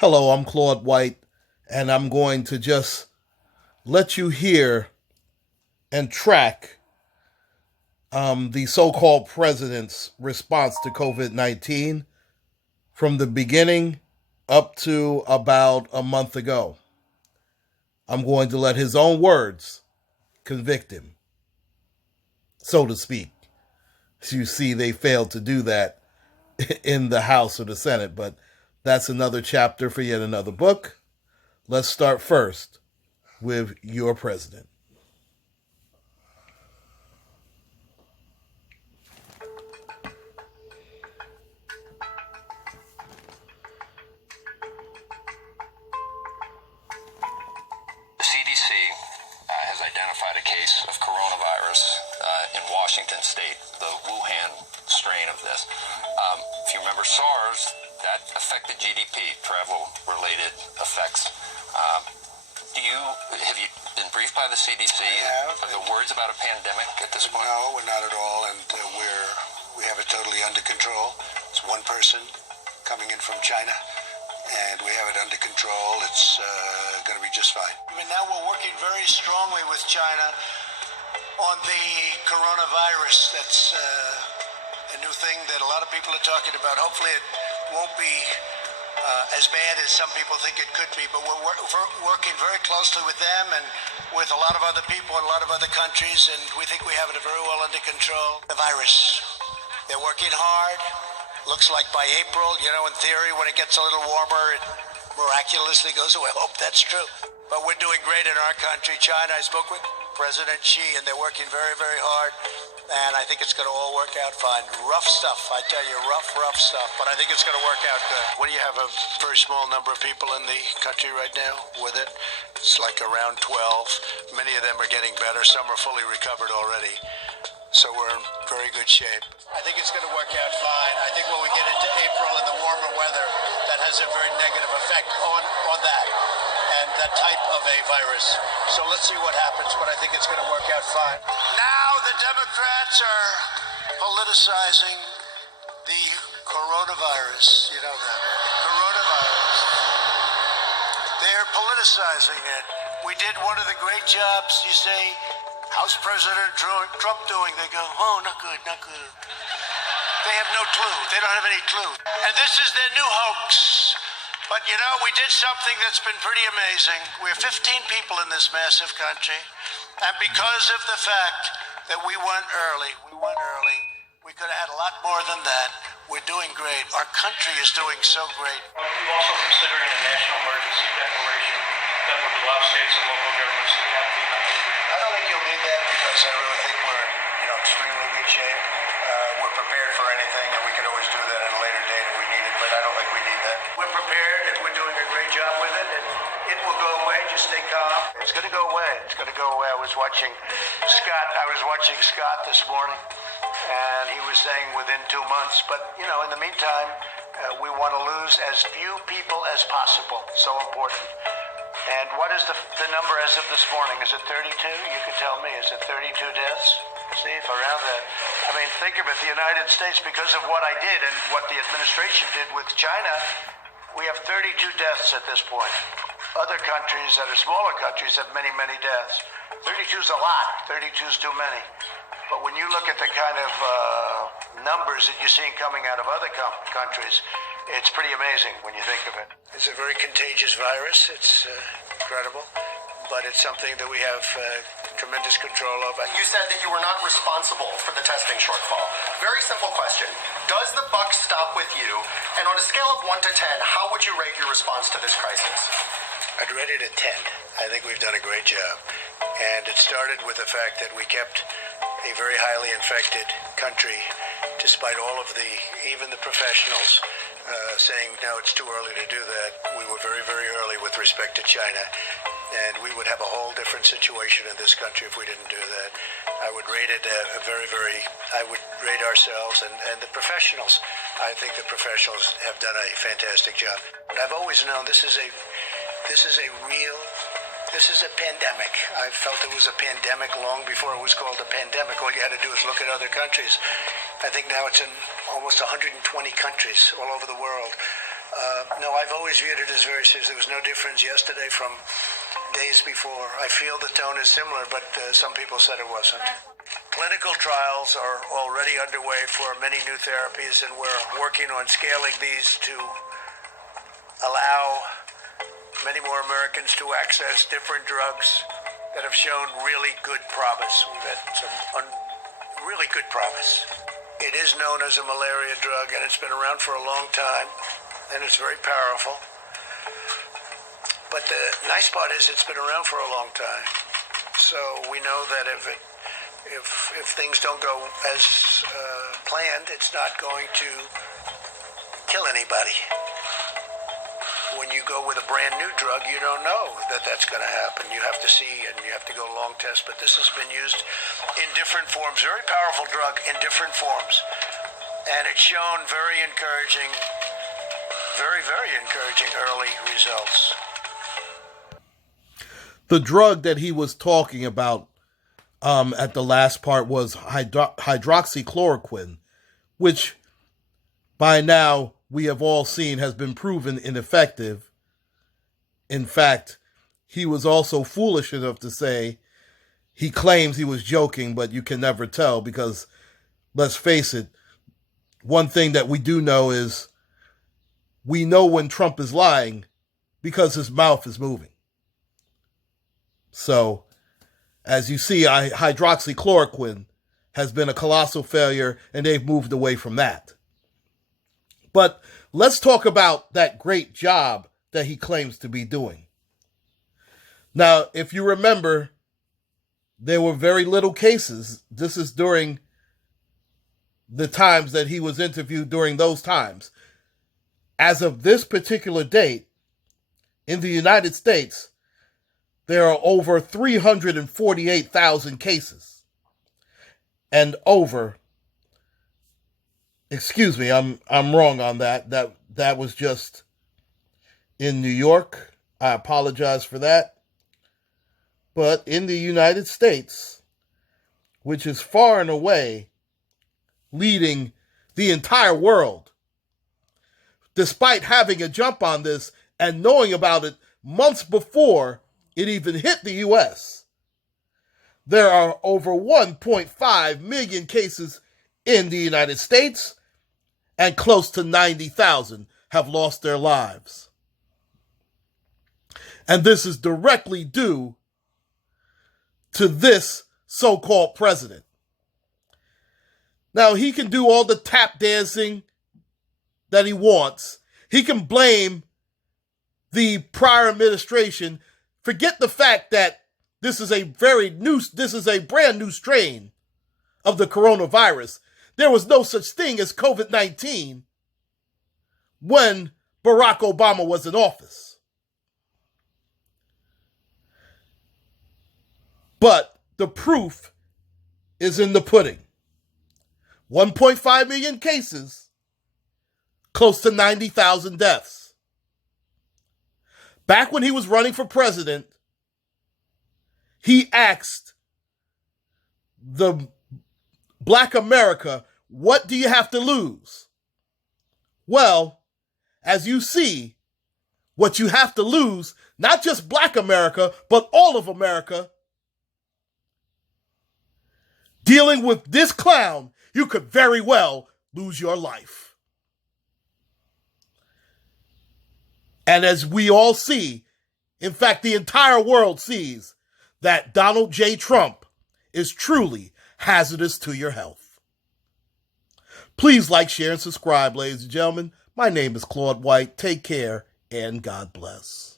Hello, I'm Claude White, and I'm going to just let you hear and track the so called president's response to COVID 19 from the beginning up to about a month ago. I'm going to let his own words convict him, so to speak. As you see, they failed to do that in the House or the Senate, but that's another chapter for yet another book. Let's start first with your president. The CDC has identified a case of coronavirus in Washington state, the Wuhan strain of this. If you remember SARS, that affected GDP, travel-related effects. Have you been briefed by the CDC? Are there words about a pandemic at this point? No, we're not at all, and we have it totally under control. It's one person coming in from China, and we have it under control. It's going to be just fine. I mean, now we're working very strongly with China on the coronavirus. That's a new thing that a lot of people are talking about. Hopefully it won't be as bad as some people think it could be, but we're working very closely with them and with a lot of other people in a lot of other countries, and we think we have it very well under control. The virus, they're working hard. Looks like by April, in theory, when it gets a little warmer, it miraculously goes away. I hope that's true. But we're doing great in our country. China, I spoke with President Xi, and they're working very, very hard. And I think it's going to all work out fine. Rough stuff, I tell you, rough stuff. But I think it's going to work out good. What do you have, a very small number of people in the country right now with it? It's like around 12. Many of them are getting better. Some are fully recovered already. So we're in very good shape. I think it's going to work out fine. I think when we get into April and the warmer weather, that has a very negative effect on that and that type of a virus. So let's see what happens, but I think it's going to work out fine. Now the Democrats are politicizing the coronavirus. You know that, right? Coronavirus. They're politicizing it. We did one of the great jobs, you say, how's President Trump doing? They go, oh, not good. They have no clue. They don't have any clue. And this is their new hoax. But, we did something that's been pretty amazing. We're 15 people in this massive country. And because of the fact that we went early, we could have had a lot more than that. We're doing great. Our country is doing so great. We've also considered a national emergency declaration that would allow states and local governments to have the I don't think you'll need that because I really think we're in extremely good shape. We're prepared for anything, and we could always do that at a later date if we need it, but I don't think we need that. We're prepared, and we're doing a great job with it, and it will go away. Just stay calm. It's going to go away. I was watching Scott this morning, and he was saying within 2 months. But, in the meantime, we want to lose as few people as possible. So important. And what is the number as of this morning? Is it 32? You could tell me. Is it 32 deaths? Steve, around that. I mean, think of it. The United States, because of what I did and what the administration did with China, we have 32 deaths at this point. Other countries that are smaller countries have many, many deaths. 32 is a lot. 32 is too many. But when you look at the kind of numbers that you're seeing coming out of other countries, it's pretty amazing when you think of it. It's a very contagious virus. It's incredible, but it's something that we have tremendous control over. You said that you were not responsible for the testing shortfall. Very simple question. Does the buck stop with you? And on a scale of 1 to 10, how would you rate your response to this crisis? I'd rate it a 10. I think we've done a great job. And it started with the fact that we kept a very highly infected country, despite all of even the professionals saying, no, it's too early to do that. We were very, very early with respect to China. And we would have a whole different situation in this country if we didn't do that. I would rate it I would rate ourselves and the professionals. I think the professionals have done a fantastic job. But I've always known this is a pandemic. I felt it was a pandemic long before it was called a pandemic. All you had to do is look at other countries. I think now it's in almost 120 countries all over the world. No, I've always viewed it as very serious. There was no difference yesterday from days before. I feel the tone is similar, but some people said it wasn't. Clinical trials are already underway for many new therapies, and we're working on scaling these to allow many more Americans to access different drugs that have shown really good promise. We've had some really good promise. It is known as a malaria drug, and it's been around for a long time, and it's very powerful. But the nice part is it's been around for a long time. So we know that if things don't go as planned, it's not going to kill anybody. When you go with a brand new drug, you don't know that that's going to happen. You have to see, and you have to go long test. But this has been used in different forms, very powerful drug in different forms. And it's shown very encouraging, very, very encouraging early results. The drug that he was talking about at the last part was hydroxychloroquine, which by now we have all seen has been proven ineffective. In fact, he was also foolish enough to say he claims he was joking, but you can never tell because, let's face it, one thing that we do know is we know when Trump is lying because his mouth is moving. So, as you see, hydroxychloroquine has been a colossal failure, and they've moved away from that. But let's talk about that great job that he claims to be doing. Now, if you remember, there were very little cases. This is during the times that he was interviewed during those times. As of this particular date, in the United States, there are over 348,000 cases. And I'm wrong on that. That was just in New York. I apologize for that. But in the United States, which is far and away leading the entire world, despite having a jump on this and knowing about it months before it even hit the U.S., there are over 1.5 million cases in the United States, and close to 90,000 have lost their lives. And this is directly due to this so-called president. Now, he can do all the tap dancing that he wants. He can blame the prior administration. Forget the fact that this is a brand new strain of the coronavirus. There was no such thing as COVID-19 when Barack Obama was in office. But the proof is in the pudding. 1.5 million cases, close to 90,000 deaths. Back when he was running for president, he asked the Black America, what do you have to lose? Well, as you see, what you have to lose, not just Black America, but all of America, dealing with this clown, you could very well lose your life. And as we all see, in fact, the entire world sees, that Donald J. Trump is truly hazardous to your health. Please like, share, and subscribe, ladies and gentlemen. My name is Claude White. Take care, and God bless.